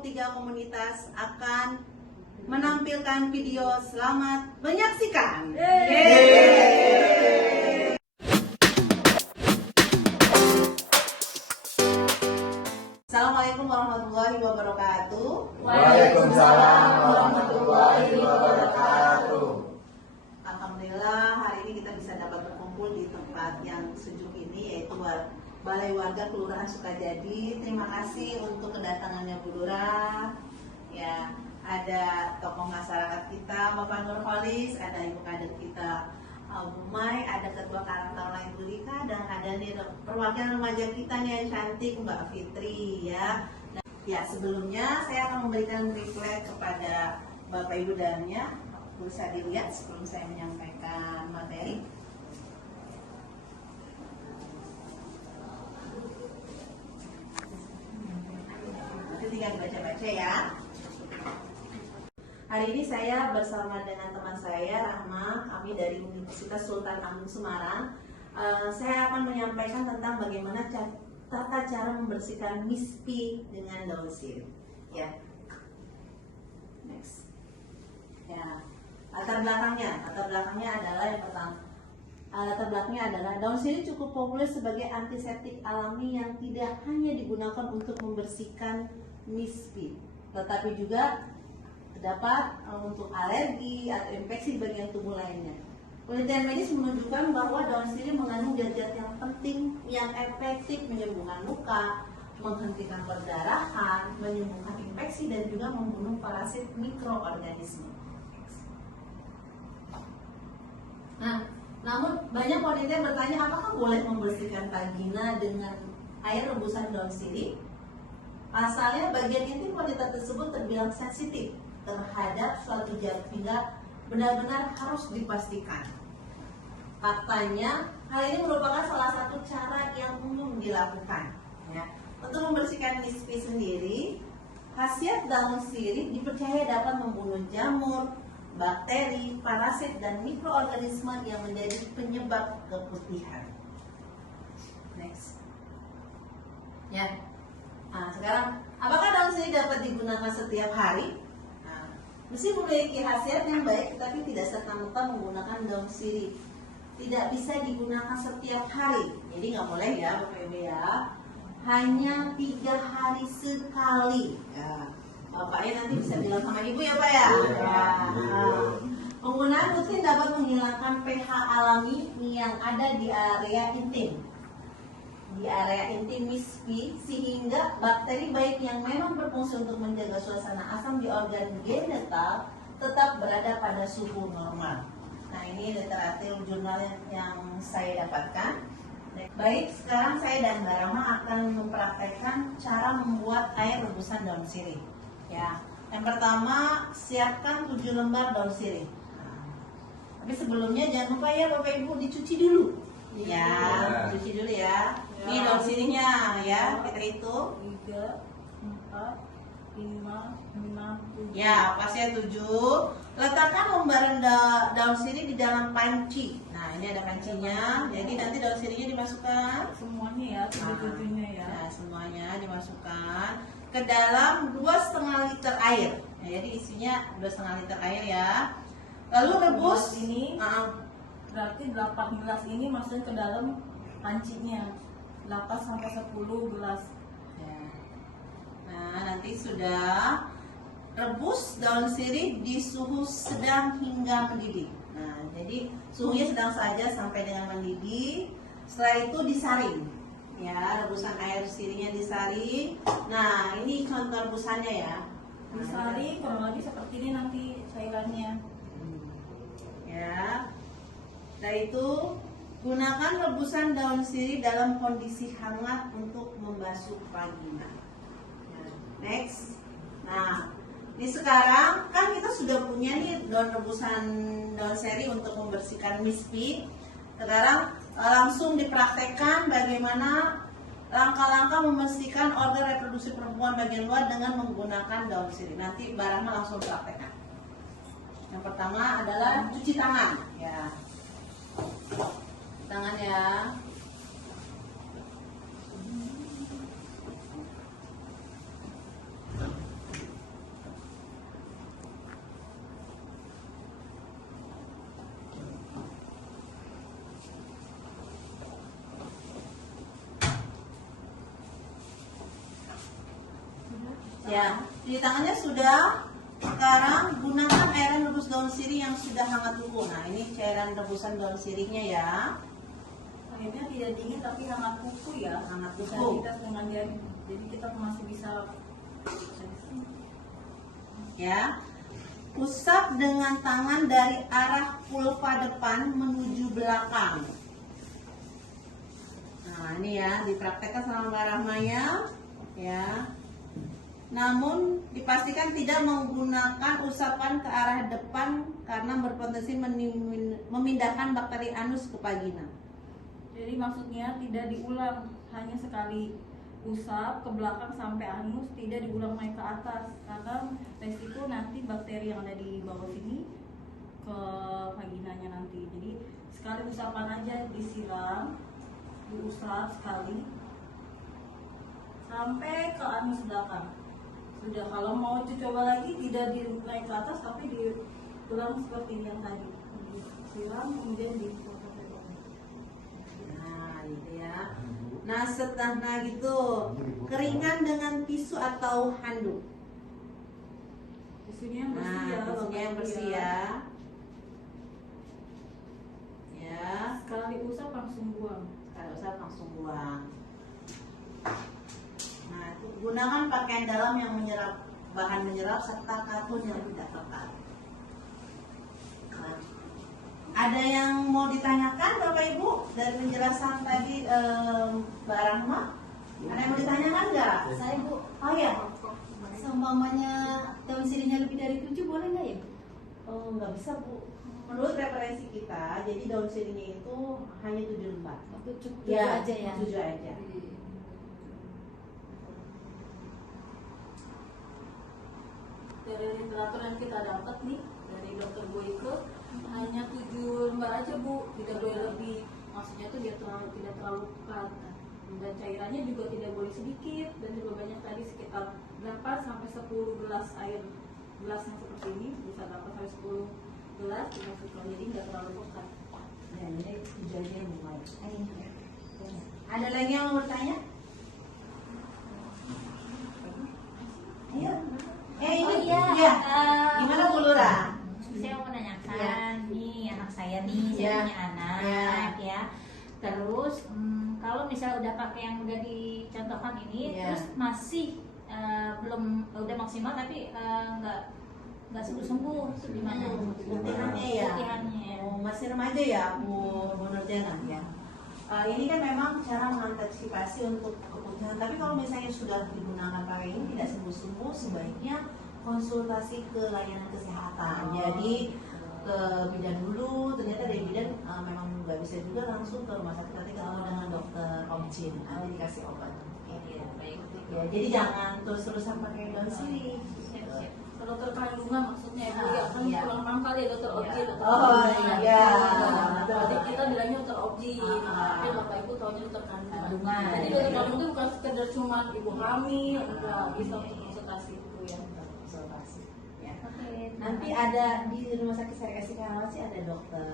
kelompok 3 komunitas akan menampilkan video. Selamat menyaksikan. Assalamualaikum warahmatullahi wabarakatuh. Waalaikumsalam warahmatullahi wabarakatuh. Alhamdulillah hari ini kita bisa dapat berkumpul di tempat yang sejuk ini, yaitu Balai Warga Kelurahan Sukajadi. Terima kasih untuk kedatangannya Bu Lurah. Ya, ada tokoh masyarakat kita Bapak Nurholis, ada Ibu Kader kita Bu Mai, ada Ketua Karang Taruna Ibu Lika, dan ada nih perwakilan remaja kita nih yang cantik Mbak Fitri ya. Nah, ya sebelumnya saya akan memberikan refleks kepada Bapak Ibu dannya. Bisa dilihat sebelum saya menyampaikan materi. Nanti tinggal dibaca-baca ya. Hari ini saya bersama dengan teman saya Rahma, kami dari Universitas Sultan Agung Semarang. Saya akan menyampaikan tentang bagaimana tata cara membersihkan mispi dengan daun sirih. Ya. Next. Ya. Latar belakangnya adalah yang pertama. Latar belakangnya adalah daun sirih cukup populer sebagai antiseptik alami yang tidak hanya digunakan untuk membersihkan mispi, tetapi juga dapat untuk alergi atau infeksi bagian tubuh lainnya. Penelitian medis menunjukkan bahwa daun sirih mengandung zat-zat yang penting yang efektif menyembuhkan luka, menghentikan perdarahan, menyembuhkan infeksi, dan juga membunuh parasit mikroorganisme. Nah, namun banyak wanita yang bertanya apakah boleh membersihkan vagina dengan air rebusan daun sirih? Pasalnya bagian intim wanita tersebut terbilang sensitif terhadap suatu zat hingga benar-benar harus dipastikan. Faktanya, hal ini merupakan salah satu cara yang umum dilakukan. Ya. Untuk membersihkan mispi sendiri, khasiat daun sirih dipercaya dapat membunuh jamur, bakteri, parasit, dan mikroorganisme yang menjadi penyebab keputihan. Next. Ya. Nah, sekarang, apakah daun sirih dapat digunakan setiap hari? Meski memiliki khasiat yang baik, tetapi tidak serta-merta menggunakan daun sirih. Tidak bisa digunakan setiap hari. Jadi nggak boleh ya Bapak Ibu ya. Hanya 3 hari sekali. Ya. Bapaknya nanti bisa bilang sama Ibu ya Pak ya. Penggunaan rutin dapat menghilangkan pH alami yang ada di area intim. Di area intim mispi, sehingga bakteri baik yang memang berfungsi untuk menjaga suasana asam di organ genital tetap berada pada suhu normal. Nah, ini literatur jurnal yang saya dapatkan. Baik, sekarang saya dan Mbak Rama akan mempraktekkan cara membuat air rebusan daun sirih. Ya, yang pertama siapkan 7 lembar daun sirih. Tapi sebelumnya jangan lupa ya Bapak Ibu dicuci dulu. Ya, cuci dulu ya. Ini daun sirihnya ya, kita hitung 3, 4, 5, 6, 7. ya, pasnya 7. Letakkan lembaran daun sirih di dalam panci. Nah, ini ada pancinya. Jadi nanti daun sirihnya dimasukkan Semuanya ya, 7-7-nya ya. Nah, semuanya dimasukkan ke dalam 2,5 liter air. Nah, jadi isinya 2,5 liter air ya. Lalu rebus Ini berarti 8 gelas ini masukin ke dalam pancinya. 8-10 gelas. Ya. Nah, nanti sudah rebus daun sirih di suhu sedang hingga mendidih. Nah, jadi suhunya sedang saja sampai dengan mendidih. Setelah itu disaring. Ya, rebusan air sirihnya disaring. Nah, ini contoh rebusannya ya. Disaring kurang lebih seperti ini nanti cairannya. Ya. Setelah itu gunakan rebusan daun sirih dalam kondisi hangat untuk membasuh vagina. Next. Nah, ini sekarang kan kita sudah punya nih rebusan daun sirih untuk membersihkan mispi. Sekarang langsung dipraktekkan bagaimana langkah-langkah membersihkan organ reproduksi perempuan bagian luar dengan menggunakan daun sirih. Nanti barangnya langsung praktekkan. Yang pertama adalah cuci tangan. Ya. Tangan ya. Ya, cuci tangannya sudah. Sekarang gunakan cairan rebus daun sirih yang sudah hangat beku. Nah, ini cairan rebusan daun sirihnya ya. Airnya tidak dingin tapi hangat kuku ya. Hangat Bisa beku. kita dengan jari. Jadi kita masih bisa. Ya. Usap dengan tangan dari arah pulpa depan menuju belakang. Nah, ini ya, dipraktekkan sama Mbak Rahmaya. Ya. Namun dipastikan tidak menggunakan usapan ke arah depan karena berpotensi memindahkan bakteri anus ke vagina. Jadi maksudnya tidak diulang, hanya sekali usap ke belakang sampai anus, tidak diulang naik ke atas karena resiko nanti bakteri yang ada di bawah sini ke vaginanya nanti. Jadi sekali usapan aja disiram, diusap sekali sampai ke anus belakang. Sudah, kalau mau coba lagi tidak naik ke atas tapi diulang seperti yang tadi, disiram kemudian Nah, gitu ya. Nah, setelah gitu, keringan dengan tisu atau handuk. tisunya yang bersih Nah, ya, tisunya yang bersih ya. Ya, sekali usap langsung buang. kalau usap langsung buang. Nah, gunakan pakaian dalam yang menyerap bahan menyerap serta katun yang tidak tepat. Nah, ada yang mau ditanyakan Bapak Ibu dari penjelasan tadi Mbak Rahma? Ada yang mau ditanyakan nggak? Saya Bu, Oh ya, seumpamanya daun sirihnya lebih dari 7 boleh nggak ya? oh, nggak bisa Bu. Menurut referensi kita, jadi daun sirihnya itu hanya 7 lembar. Cukup Ya, aja ya. 7 aja. Dari literatur yang kita dapat nih dari dokter Boyke hanya 7 lembar aja Bu, tidak boleh lebih. Maksudnya tuh dia tidak terlalu pekat dan cairannya juga tidak boleh sedikit dan juga banyak tadi sekitar 8 sampai 10 gelas air gelas yang seperti ini bisa 8 sampai 10 gelas dimasukkan, jadi nggak terlalu pekat. Ya, ini 7 aja yang mulai. Ada lagi yang mau bertanya? Ayo. Ini Oh iya, ya. Gimana Bu Lura? Saya mau menanyakan, Ya. nih anak saya nih, saya Ya. punya anak ya. Terus kalau misalnya udah pakai yang udah dicontohkan ini, Ya. terus masih belum udah maksimal tapi nggak sembuh, itu gimana? Latihannya ya. Latihannya. Oh, masih remaja ya Bu Nurjana ya. Ini kan memang cara mengantisipasi untuk kebutuhan. Tapi kalau misalnya sudah digunakan pakai ini tidak sembuh-sembuh, sebaiknya konsultasi ke layanan kesehatan. Jadi ke bidan dulu. Ternyata dari bidan memang nggak bisa juga langsung ke rumah sakit. Nanti ketemu dengan dokter Omjin, nanti dikasih obat. Iya, baik. Ya, jadi jangan terus-terusan pakai daun sirih. Ke dokter kandungan maksudnya ya, Bu, ya kan Iya. kurang pangkal ya dokter Obji. dokter Oh, kandungan. iya. Jadi kita bilangnya dokter Obji, Ah. tapi Bapak Ibu taunya dokter kandungan. Kandungan. Jadi dokter kandungan itu bukan sekedar cuma ibu hamil, enggak bisa untuk konsultasi itu ya. Konsultasi. Ya. Oke. Nanti ada di rumah sakit saya kasih Karawaci ada dokter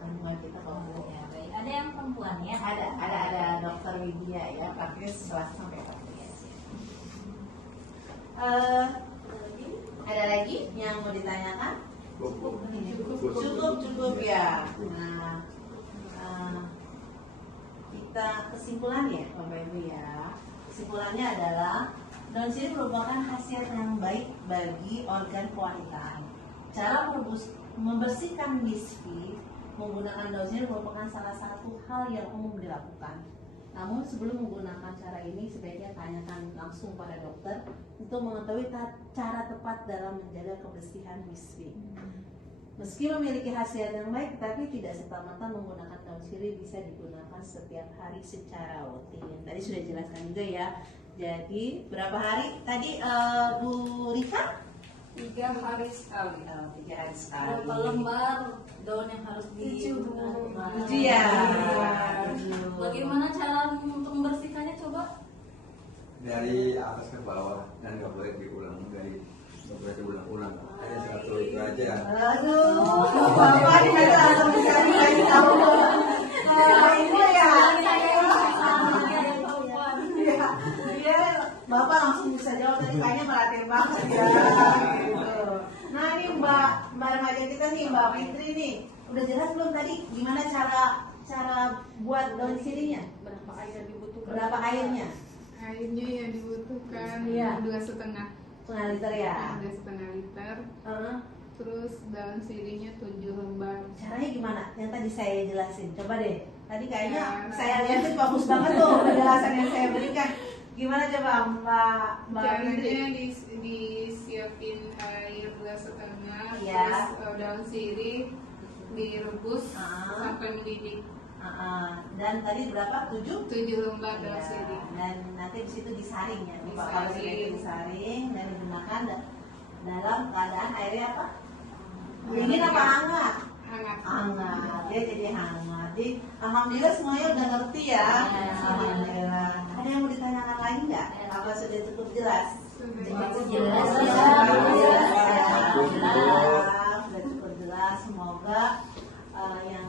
kandungan kita kok Bu. Ya, baik. Ada yang perempuan ya? Ada dokter Widya ya, praktis Selasa sampai Rabu. Ada lagi yang mau ditanyakan? Cukup ya. Nah, kita kesimpulan ya Bapak Ibu ya. Kesimpulannya adalah daun sirih merupakan khasiat yang baik bagi organ kewanitaan. Cara membersihkan misfi menggunakan daun sirih merupakan salah satu hal yang umum dilakukan. Namun sebelum menggunakan cara ini sebaiknya tanyakan langsung pada dokter untuk mengetahui cara tepat dalam menjaga kebersihan misfi. Meski memiliki khasiat yang baik, tetapi tidak serta-merta menggunakan daun sirih bisa digunakan setiap hari secara rutin. Tadi sudah jelaskan juga ya. Jadi berapa hari tadi Bu Rika? 3 hari sekali. 3 hari sekali. Berapa lembar daun yang harus digunakan? 7 ya. Bagaimana cara untuk membersihkannya coba? Dari atas ke bawah dan nggak boleh diulang, nggak boleh diulang-ulang. Hanya satu itu aja. Aduh, Bapak ini ada langsung dicari lagi tahu. Ini ya. Ya, Bapak langsung bisa jawab tadi, kayaknya merhatiin banget ya gitu. Nah ini Mbak remaja kita nih, Mbak Fitri nih, udah jelas belum tadi gimana cara buat daun sirinya? Berapa air dibutuhkan? Berapa airnya? Airnya yang dibutuhkan Iya. 2,5 Setengah liter ya. 2,5 liter. Heeh. Terus daun sirinya 7 lembar. Caranya gimana? Yang tadi saya jelasin. Coba deh. Tadi kayaknya Ya. saya lihat tuh bagus banget tuh penjelasan yang saya berikan. Gimana coba Mbak Fitri? Caranya disiapin air 2,5, Iya. terus daun sirih direbus sampai mendidih. Dan tadi berapa? 7? 7 lembar daun Ya, sirih. dan nanti di situ disaring ya, Pak. Disaring. Kalau sudah itu disaring dan digunakan dalam keadaan airnya apa? Dingin apa hangat? Hangat. Hangat, dia jadi hangat. Jadi alhamdulillah semuanya udah ngerti ya. Alhamdulillah. Ada yang mau ditanyakan lagi nggak? Apa sudah cukup jelas? Sudah jelas. Sudah cukup jelas. Semoga yang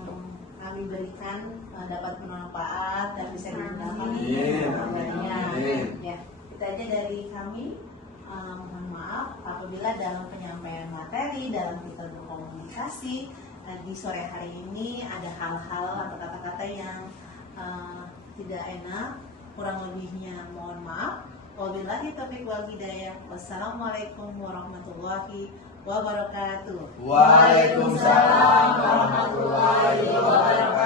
kami berikan dapat bermanfaat dan bisa digunakan Amin. Amin. ya. Itu aja dari kami. Mohon maaf apabila dalam penyampaian materi, dalam kita berkomunikasi di sore hari ini ada hal-hal atau kata-kata yang tidak enak, kurang lebihnya mohon maaf. Wabillahi taufiq wal hidayah. Wassalamualaikum warahmatullahi wabarakatuh. Waalaikumsalam warahmatullahi wabarakatuh.